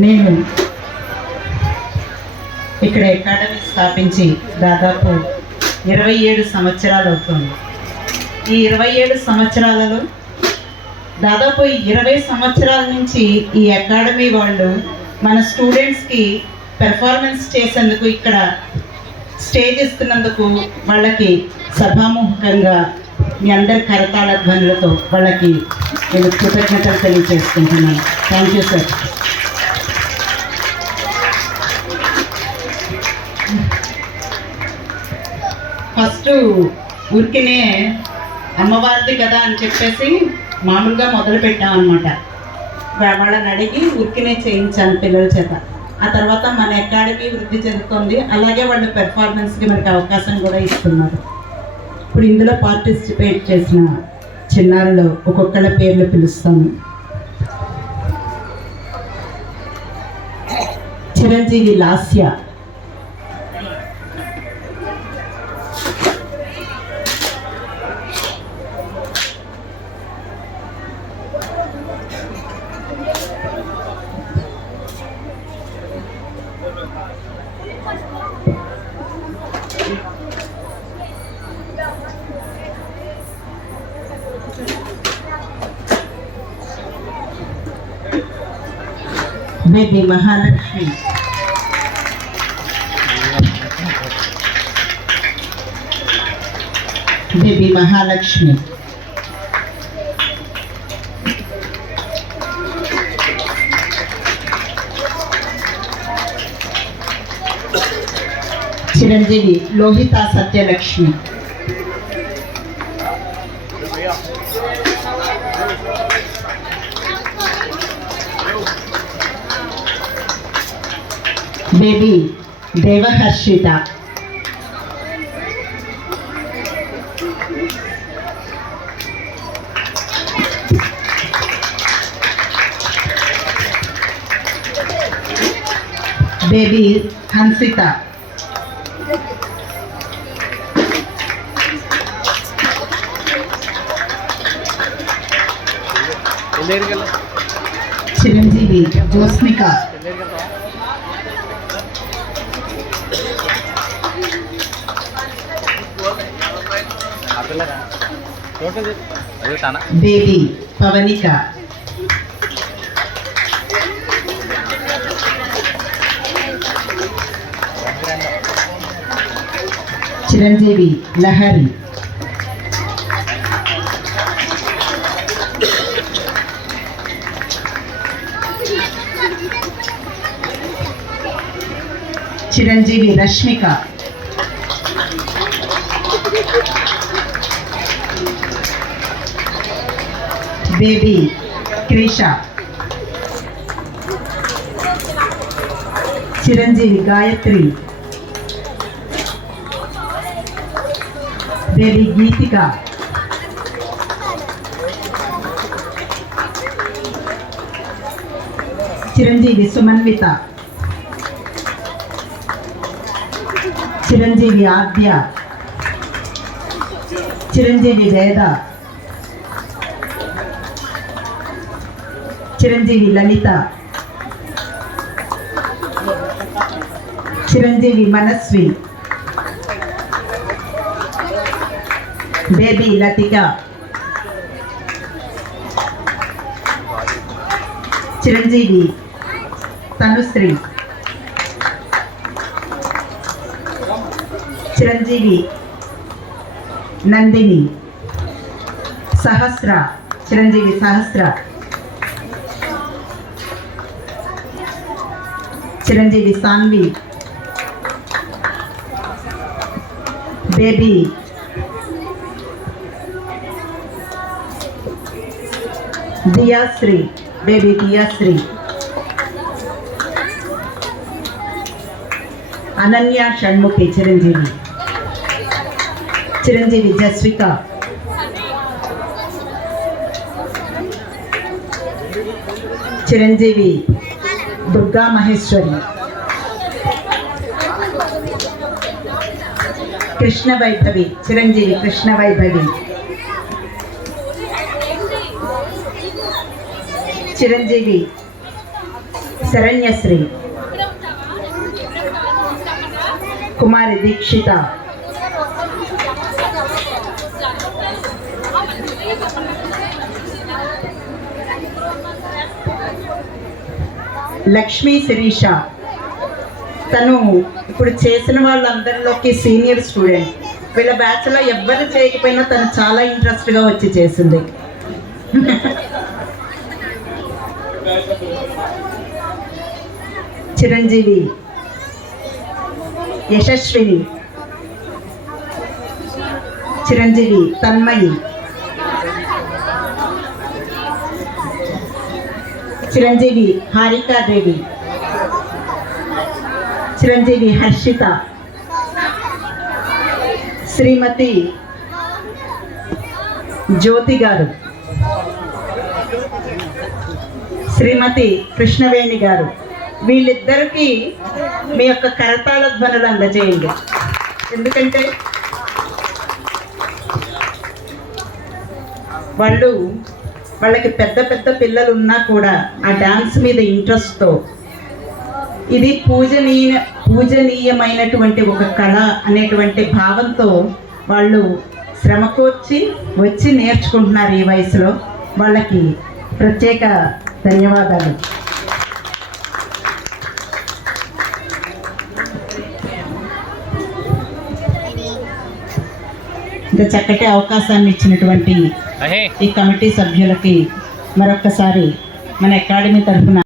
నేను ఇక్కడ అకాడమీ స్థాపించి దాదాపు 27 సంవత్సరాలు అవుతుంది. ఈ 27 సంవత్సరాలలో దాదాపు 20 సంవత్సరాల నుంచి ఈ అకాడమీ వాళ్ళు మన స్టూడెంట్స్కి పెర్ఫార్మెన్స్ చేసేందుకు ఇక్కడ స్టేజ్ ఇస్తున్నందుకు వాళ్ళకి సభాముఖంగా మీ అందరి కరతాళ ధ్వనులతో వాళ్ళకి నేను కృతజ్ఞతలు తెలియజేసుకుంటున్నాను. Thank you sir. ఫస్ట్ ఊరికినే అమ్మవారిది కదా అని చెప్పేసి మామూలుగా మొదలు పెట్టామన్నమాట. వాళ్ళని అడిగి ఊరికినే చేయించాను పిల్లల చేత. ఆ తర్వాత మన అకాడమీ వృద్ధి చెందుతుంది. అలాగే వాళ్ళు పెర్ఫార్మెన్స్కి మనకి అవకాశం కూడా ఇస్తున్నారు. ఇప్పుడు ఇందులో పార్టిసిపేట్ చేసిన చిన్నారులు ఒక్కొక్కళ్ళ పేర్లు పిలుస్తాము. చిరంజీవి లాస్య, బేబీ మహాలక్ష్మి, బేబీ మహాలక్ష్మి, చిరంజీవి లోహిత సత్యలక్ష్మి, బేబీ దేవహర్షిత, బేబీ హన్సిత, చిరంజీవి జోస్మిక, బేబీ పవనిక, చిరంజీవి లహరి, చిరంజీవి రష్మిక, బేబీ క్రిష, చిరంజీవి గాయత్రి, బేబీ గీతిక, చిరంజీవి సుమన్విత, చిరంజీవి ఆద్య, చిరంజీవి వేద, చిరంజీవి లలిత, చిరంజీవి మనస్వి, బేబీ లతిక, చిరంజీవి తనుశ్రీ, చిరంజీవి నందిని, సహస్ర, చిరంజీవి సహస్ర, చిరంజీవి సాన్వి, బేబీ దియాశ్రీ, బేబీ దియాశ్రీ, అనన్య షణ్ముఖి, చిరంజీవి, చిరంజీవి జస్విక, చిరంజీవి దుర్గా మహేశ్వరి, కృష్ణ వైభవి, చిరంజీవి కృష్ణ వైభవి, చిరంజీవి శరణ్యశ్రీ, కుమారి దీక్షిత, లక్ష్మీ శిరీష. తను ఇప్పుడు చేసిన వాళ్ళందరిలోకి సీనియర్ స్టూడెంట్. వీళ్ళ బ్యాచ్లో ఎవ్వరు చేయకపోయినా తను చాలా ఇంట్రెస్ట్గా వచ్చి చేసింది. చిరంజీవి, యశస్విని, చిరంజీవి తన్మయి, చిరంజీవి హారికాదేవి, చిరంజీవి హర్షిత, శ్రీమతి జ్యోతి గారు, శ్రీమతి కృష్ణవేణి గారు. వీళ్ళిద్దరికీ మీ యొక్క కరతాళ ధ్వనులు అందజేయండి. ఎందుకంటే వాళ్ళకి పెద్ద పెద్ద పిల్లలు ఉన్నా కూడా ఆ డాన్స్ మీద ఇంట్రెస్ట్తో, ఇది పూజనీయమైనటువంటి ఒక కళ అనేటువంటి భావంతో వాళ్ళు శ్రమకూర్చి వచ్చి నేర్చుకుంటున్నారు ఈ వయసులో. వాళ్ళకి ప్రత్యేక ధన్యవాదాలు. ఇంత చక్కటి అవకాశాన్ని ఇచ్చినటువంటి ఈ కమిటీ సభ్యులకి మరొక్కసారి మన అకాడమీ తరఫున